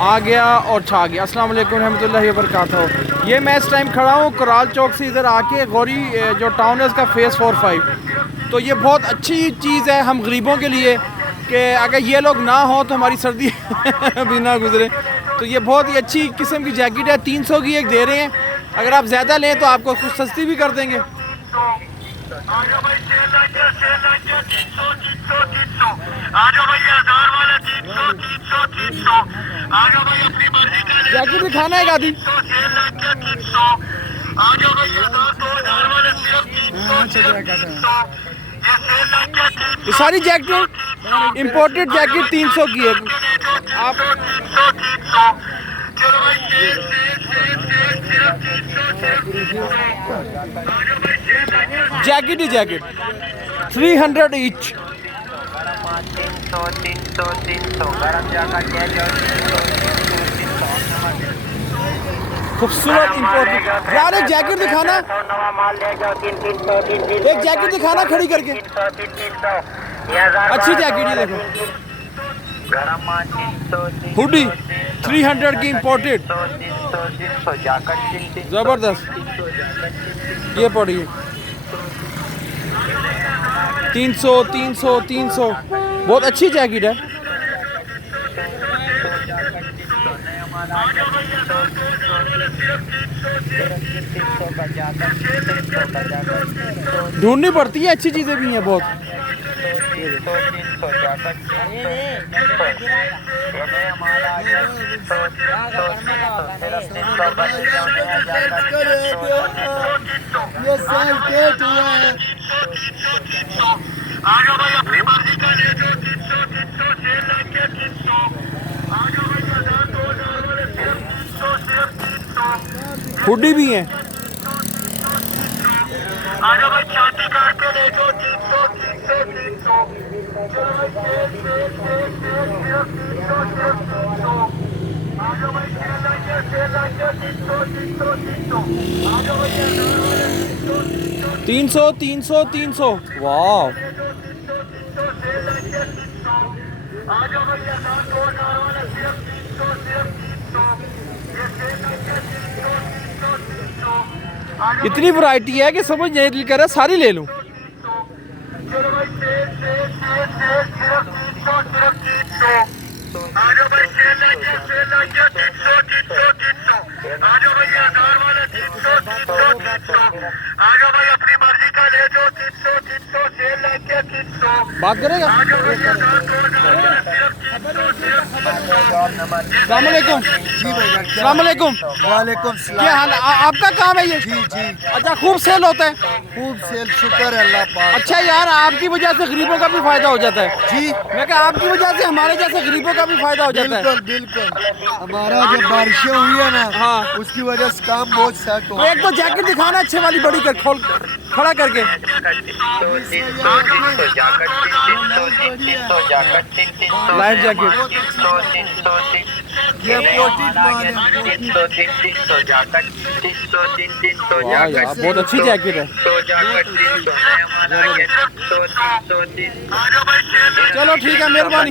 आ गया और छा गया। अस्सलाम वालेकुम रहमतुल्लाहि व बरकातहू। ये मैं इस टाइम खड़ा हूँ कराल चौक से इधर आके गौरी जो टाउन है उसका फेज़ 4-5। तो ये बहुत अच्छी चीज़ है हम गरीबों के लिए कि अगर ये लोग ना हो तो हमारी सर्दी भी ना गुजरे। तो ये बहुत ही अच्छी किस्म की जैकेट है, 300 की एक दे रहे हैं। अगर आप ज़्यादा लें तो आपको कुछ सस्ती भी कर देंगे। जैकेट दिखाना है गादी। ये सारी जैकेट इंपोर्टेड जैकेट 300 की है। आप जैकेट ही जैकेट 300 ईच। खूबसूरत इंपोर्टेड यार, एक जैकेट दिखाना, एक जैकेट दिखाना खड़ी करके। अच्छी जैकेट है देखो, हुडी 300 की इंपोर्टेड, जबरदस्त। ये पड़ी 300 बहुत अच्छी जैकेट है। ढूंढनी पड़ती है, अच्छी चीजें भी हैं बहुत। हुडी भी हैं। तीन सौ वाह। इतनी वैरायटी है कि समझ नहीं दिल कर रहा सारी ले लूं। बात करेगा। सलामुअलैकुम। सलामुअलैकुम। वालेकुम क्या हाल है? आपका काम है ये? जी जी। अच्छा, खूब सेल होता है? खूब सेल, शुक्र है अल्लाह पाक। अच्छा यार, आपकी वजह से गरीबों का भी फायदा हो जाता है। जी, मैं कहा आपकी वजह से हमारे जैसे गरीबों का भी फायदा हो जाता है। बिल्कुल बिल्कुल। हमारा जब बारिशें हुई है ना, हाँ, उसकी वजह से काम बहुत सेट हो। एक तो जैकेट दिखाना अच्छे वाली बड़ी कर खोल खड़ा करके। लाइफ जैकेट ये पोर्टेड माल है। वाह यार, बहुत अच्छी जैकेट है। चलो ठीक है, मेहरबानी।